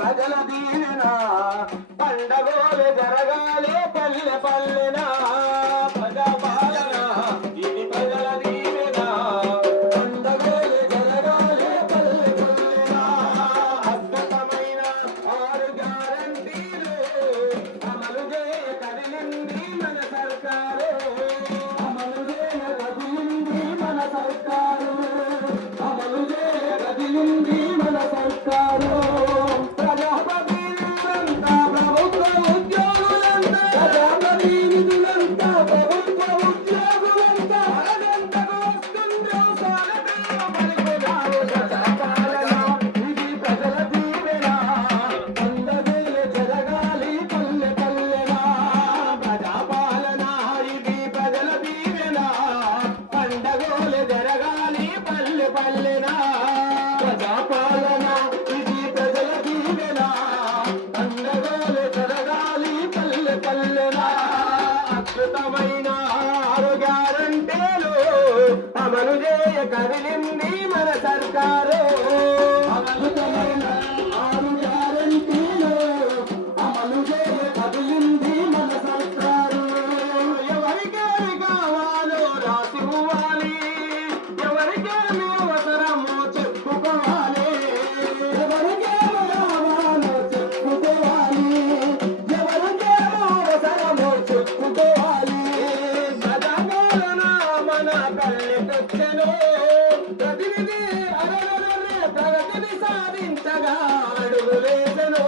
ప్రజల దీవెన పండగోలు జరగాలి పల్లె పల్లెనా ప్రజాపాలన ఇది ప్రజల దీవెన పండగోలు జరగాలి పల్లె పల్లెనా అద్భుతమైన 6 గ్యారంటీలు అమలు చేయ కదిలింది మన సర్కారు అమలు చేయ కదిలింది మన సర్కారు అమలు చేయ కదిలింది మన సర్కారు పల్లెనా ప్రజాపాలన ఇది ప్రజల దీవెన పండగలు జరగాలి పల్లె పల్లెనా అద్భుతమైన 6 గ్యారంటీలు అమలు చేయ కదిలింది మన సర్కారు అద్భుతమైన 6 గ్యారంటీలు అమలు చేయ కదిలింది మన సర్కారు ఎవరికేమి కావాలో రాసి ఇవ్వాలి ఎవరికేమి అవసరమో చెప్పుకోవాలి ఎవరికేమో రావాలో చెప్పుకోవాలి ఎవరికేమో అవసరమో చెప్పుకోవాలి ప్రజాపాలన మన కళ్ళెకొచ్చెను ప్రతినిధి ప్రగతిని సాధించగా అడుగులేసెను